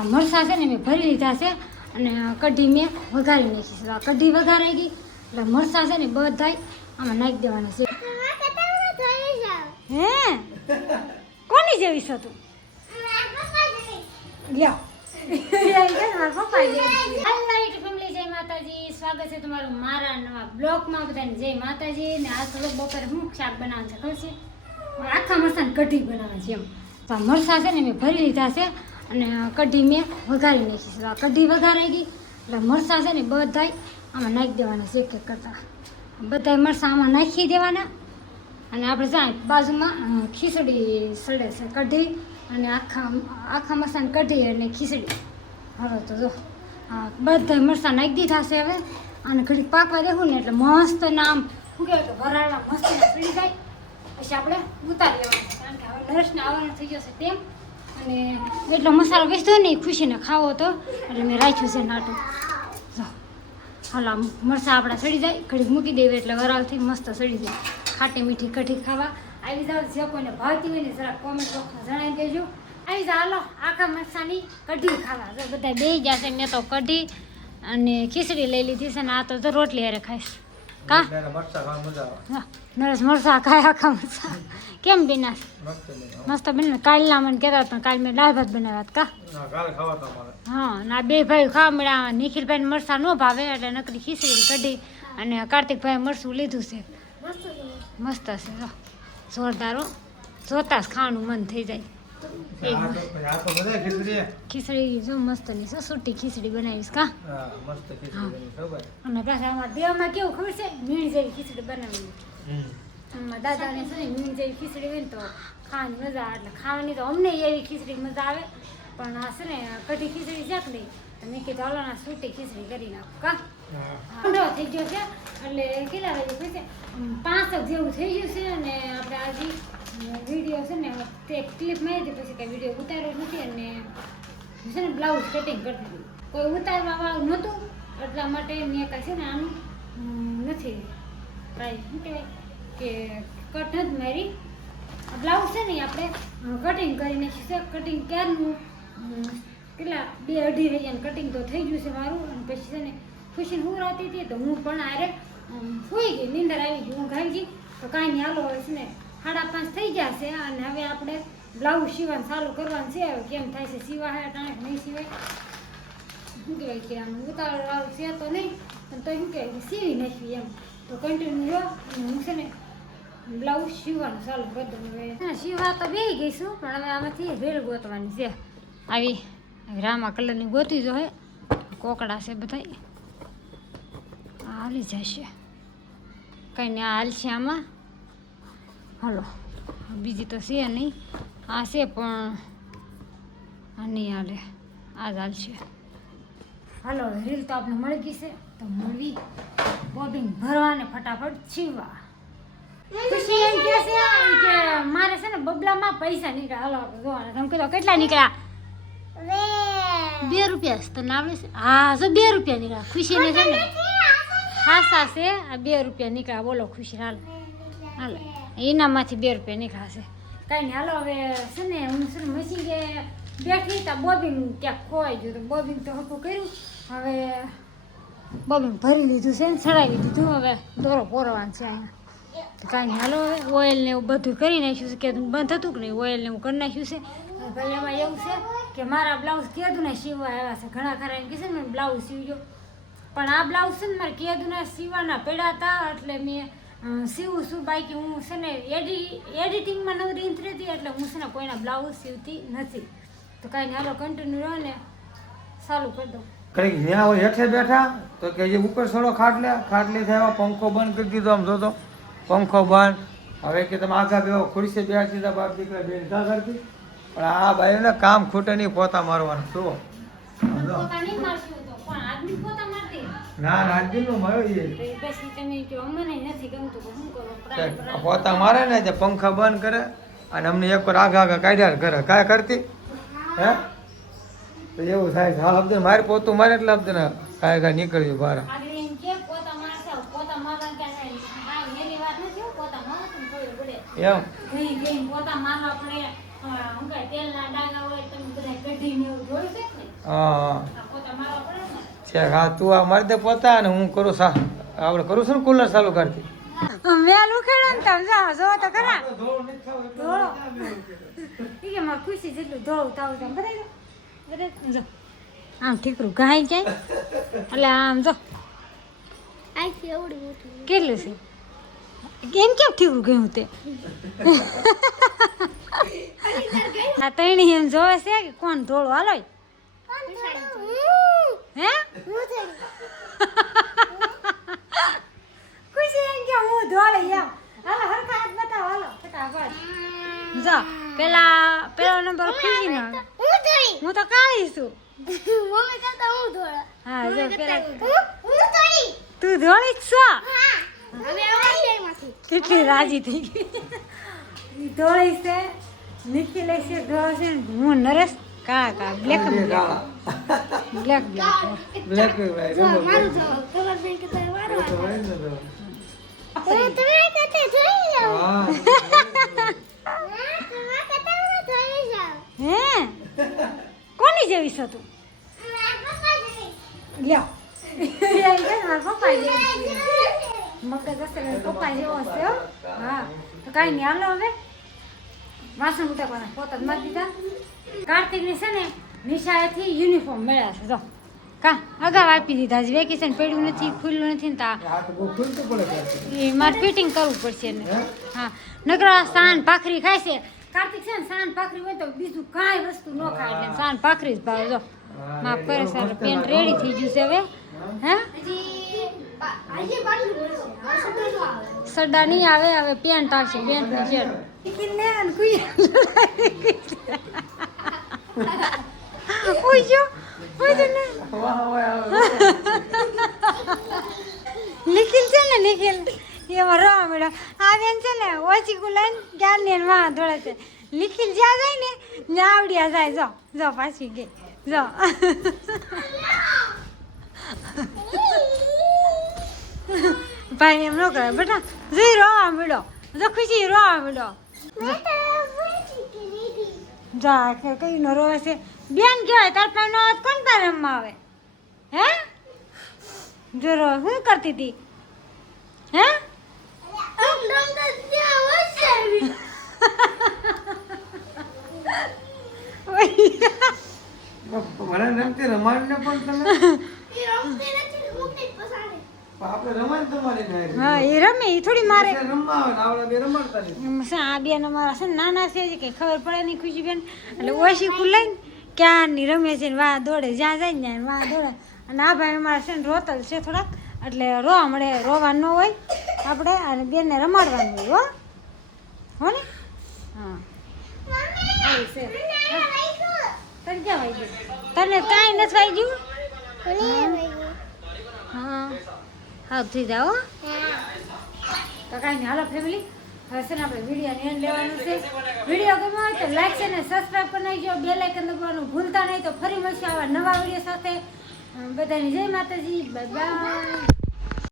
મરચાં છે ને મેં ભરી લીધા છે અને કઢી મેં વઘારી નાખી છે. કઢી વઘારાઈ ગઈ એટલે મરચાં છે ને બધાય આમાં નાખી દેવાના છે. હે કોની જેવી છે તું? લ્યો જય માતાજી, સ્વાગત છે તમારું મારા નવા બ્લોગમાં. બધાને જય માતાજી. ને આ થોડુંક બપોરે હું શાક બનાવવાનું છે ખબર છે? આખા મરચાંની કઢી બનાવવાની છે. એમ તો મરચાં છે ને મેં ભરી લીધા છે અને કઢી મેં વઘારી નાખી છે. કઢી વઘારાઈ ગઈ એટલે મરચાં છે ને બધાય આમાં નાખી દેવાના છે. એક એક કરતાં બધાય મરચાં આમાં નાખી દેવાના. અને આપણે જાય બાજુમાં ખીચડી સડે છે, કઢી અને આખા મરચાંની કઢી અને ખીચડી. હવે તો જો બધા મરચાં નાખી દીધા છે. હવે અને ઘડીક પાકવા દેવું ને એટલે મસ્ત નામ શું કહેવાય કે ભરાડવા મસ્ત પડી જાય. પછી આપણે ઉતારી લેવાનું, કારણ કે હવે નરેશને આવવાનો થઈ જશે તેમ. અને એટલો મસાલો વેચતો નહીં ખુશીને ખાવો તો એટલે મેં રાખ્યું છે નાટું. જો હાલો મરચાં આપણા સડી જાય, ઘડીક મૂકી દેવી એટલે વરાળથી મસ્ત સડી જાય. ખાટી મીઠી કઢી ખાવા આવી જાવ. જે કોઈને ભાવતી હોય ને જરા કોમેન્ટ બોક્સમાં જણાવી દેજો. આવી જાવ હાલો આખા મરચાંની કઢી ખાવા. જો બધા બે જશે. મેં તો કઢી અને ખીચડી લઈ લીધી છે ને આ તો રોટલી હારે ખાઈશ. કા નરેશ મરચાં ખાય આખા મરચાં કેમ બિના મસ્ત બને. કાલના મને કહેતા પણ કાલ મેં દાળ ભાત બનાવ્યા કા. હા ના બે ભાઈ ખાવા મળ્યા. નિખિલભાઈને મરચાં ન ભાવે એટલે નકરી ખીચડી કઢી અને કાર્તિકભાઈ મરચું લીધું છે. મસ્ત છે જોરદાર. જોતા જ ખાવાનું મન થઈ જાય. ખીચડી જો મસ્ત ની છે, સૂટી ખીચડી બનાવીશ કા. અને પાછા અમારા દેવમાં કેવું ખબર છે, મીણ જેવી ખીચડી બનાવી. દાદાને છે ને મીણ જેવી ખીચડી હોય ને તો ખાવાની મજા આવે. એટલે ખાવાની તો અમને એવી ખીચડી મજા આવે. પણ આ છે ને કઢી ખીચડી છે નહીં તો મેં કીધું હાલો ના સૂટી ખીચડી કરી નાખું કા. ઠંડો થઈ ગયો છે એટલે કેટલા વાગે છે 5 જેવું થઈ ગયું છે. અને આપણે આજે વિડીયો છે ને તે ક્લિપ મારી હતી, પછી કાંઈ વિડીયો ઉતાર્યો નથી. અને છે ને બ્લાઉઝ કટિંગ કરતી હતી, કોઈ ઉતારવા વાળું નહોતું એટલા માટે મેં કાંઈ છે ને આનું નથી કાંઈ શું કહેવાય કે કટ નથી મારી. બ્લાઉઝ છે ને આપણે કટિંગ કરી નાખી છે. કટિંગ ક્યારનું કેટલા 2-2.5 વાગ્યાનું કટિંગ તો થઈ ગયું છે મારું. અને પછી છે ને ખુશીને હું રાતી હતી તો હું પણ આરે સૂઈ ગઈ, નીંદર આવી ગઈ, ઊંઘ આવી ગઈ. તો કાંઈ નહીં હાલો હવે છે ને 5:30 થઈ ગયા છે. અને હવે આપણે બ્લાઉઝ સીવાનું ચાલુ કરવાનું છે. હવે કેમ થાય છે સીવા હે ટાણે નહીં સિવાય શું કહેવાય કે આમ ઉતાવળ છે તો નહીં પણ તો શું કહેવાય કે સીવી નાખવી એમ. તો કન્ટિન્યુ જો હું છે ને બ્લાઉઝ સીવવાનું ચાલુ કરી દઉં. હવે હા સીવા તો બેસી ગઈશું પણ હવે આમાંથી રેલ ગોતવાની છે. આવી રામા કલરની ગોતી જો હે કોકડા છે બધાય હાલી જશે. કંઈ નહીં આ હાલ છે આમાં. હાલો બીજી તો છે નહીં, આ છે પણ આ નહીં હાલે, આ જ હાલ છે. હાલો રીલ તો આપણે મળી ગઈ છે તો મળવી બોબિંગ ભરવા ને ફટાફટ છીવવા. ખુશી એમ કહે છે કે મારે છે ને બબલામાં પૈસા નીકળ્યા. હાલો આપણે જોવાના. તમે કીધો કેટલા નીકળ્યા? 2 રૂપિયા તને આવડે છે? હા જો 2 રૂપિયા નીકળ્યા. ખુશીને છે ને ખાસા છે આ 2 રૂપિયા નીકળ્યા. બોલો ખુશી હાલ હાલો એનામાંથી 2 રૂપિયા નીકળાશે. કાંઈ નહીં હાલો હવે છે ને હું છે ને મશીન કે બેઠી તો બોબિન ક્યાંક ખોવાઈ ગયું. તો બોબિન તો હકું કર્યું. હવે બોબિન ભરી લીધું છે ને ચડાવી દીધું. હવે દોરો પોરવાનું છે અહીંયા. તો કાંઈ નહીં હાલો હવે ઓઇલને એવું બધું કરી નાખ્યું છે. કે બંધ હતું કે નહીં ઓઇલને એવું કરી નાખ્યું છે. ભાઈ એમાં એવું છે કે મારા બ્લાઉઝ કેદુના સીવવા આવ્યા છે. ઘણા ખરા એમ કહે છે ને બ્લાઉઝ સીવજો, પણ આ બ્લાઉઝ છે ને મારે કેદુના સીવવાના પડ્યા હતા એટલે મેં સીવું છું. બાકી હું છે ને એડિટિંગમાં નવરી ઇન્ટરેસ્ટ હતી એટલે હું છે ને કોઈના બ્લાઉઝ સીવતી નથી. તો કાંઈ નહીં હાલો કન્ટિન્યુ રહ્યો ને ચાલુ કરી દઉં. કંઈક ત્યાં હોય હેઠે બેઠા તો કે જે ઉપર છોડો ખાટલે થયા પંખો બંધ કરી દીધો. આમ જોતો પંખો બંધ. હવે કે તમે આગા બેહો ખુરશી બેસી દીધા બાપ દીકરા બેન કા કરતી. પણ આ બાઈને કામ ખૂટે નહીં પોતા મારવાનું શું. ના રાજદીનું મળ્યો પોતા મારે ને જે પંખા બંધ કરે અને અમને એક વાર આગા કાઢ્યા કરે કાંઈ કરતી હે તો એવું થાય. હાલ અબદે મારે પોતું મારે એટલે અબદે ને કાંઈ નીકળ્યું બહાર. એમ પોતા મારવા પડે. તેલના ડાઘા હોય તમે બધા કઢીને એવું જોયું છે ને હા આ પોતા મારવા પડે ને. છે હા તું આ મારી દે પોતા અને હું કરું સા આપણે કરું છું ને કુલર ચાલુ કરતી વેલ ઉખેડો ને તમે જો તો ખરા ઈ કે માર ખુશી જેટલું ધોળું તાવ તમે બરાબર જો આમ ઠીકરું ગાય જાય એટલે આમ જો કેટલું છે કેમ કેમ ઠીકરું ગયું તે આ તણી એમ જોવે છે કે કોણ ધોળું હાલો હે ખુશી એમ કે હું ધોળે એમ હાલો હરખા હાથ બતાવો હાલો ફટાફટ જો પેલો નંબર ખુશી નો હું તો કાળી છું હા જો પેલા તું ધોળી જ છો કેટલી રાજી થઈ ગઈ ઈ ધોળી છે નિખિલ છે ધોળો છે ને હું નરેશ કાળા બ્લેક બ્લેક બ્લેક હે કોની જેવી છો તું લ્યો પપ્પા જેવી મગજ હશે પપ્પા જેવો હશે હો હા તો કાંઈ નહીં હાલો હવે વાસણ ઉતારવાના પોતા જ મારી દીધા કાર્તિકની છે ને નિશાળેથી યુનિફોર્મ મળ્યા છે જો કા અગાઉ આપી દીધા છે વેકેશન પડ્યું નથી ખુલ્લું નથી ને તા આ તો બહુ ખુલતું પડે એ મારે ફિટિંગ કરવું પડશે એને હા નકરા સાન ભાખરી ખાય છે કાર્તિક છે ને સાન ભાખરી હોય તો બીજું કાંઈ વસ્તુ ન ખાય એટલે સાન ભાખરી જ ભાવે જો માફ કરે સર પેન્ટ રેડી થઈ ગયું છે હવે હે સરડા નહીં આવે હવે પેન્ટ આવશે પેન્ટ નું શર્ટ નિખિલ છે ને નિખિલ એમાં રવા મળ્યો આ બેન છે ને ઓછી ગુલાન જ્ઞાન ને માં દોડે છે નિખિલ જ્યાં જાય ને ત્યાં આવડ્યા જાય જો જો પાછી ગઈ જો ભાઈ એમ ન કરે બેટા જોઈ રોવા મળ્યો જો ખુશી રોવા મળ્યો જા કે કઈ નો રોવે છે બેન કહેવાય તાર પાસે નો કોણ તાર રમવા આવે હે જો રો શું કરતી હતી હે મને રમતી રમાડીને પણ તમે આપણે રમાય તમારી નહીં હા એ રમે એ થોડી મારે રમવા આવે ને આવડા બે રમાડતા નહીં આ બેન અમારા છે ને નાના છે કે ખબર પડે નહીં ખુશી બેન એટલે ઓછી ખુલ્લાઈ ક્યાં ની રમે છે ને વાહ દોડે જ્યાં જાય ને વાહ દોડે અને આ ભાઈ અમારા છે ને રોતલ છે થોડાક એટલે રોવા મળે રોવા ન હોય આપણે અને બેનને રમાડવાનું હોય હો ને હા આવું છે તને ક્યાં વાઈ ગયું તને કાંઈ નથી વાઈ ગયું હા હા થઈ જાઓ તો કાંઈ નહીં હાલો ફેમિલી હવે છે ને આપણે વિડીયોને એન્ડ લેવાનું છે વિડીયો ગમ્યો હોય તો લાઈક છે ને સબસ્ક્રાઈબ કરી નાખજો બેલ આઇકન દબાવવાનું ભૂલતા નહીં તો ફરી મળશે આવા નવા વિડીયો સાથે બધાની જય માતાજી બાય બાય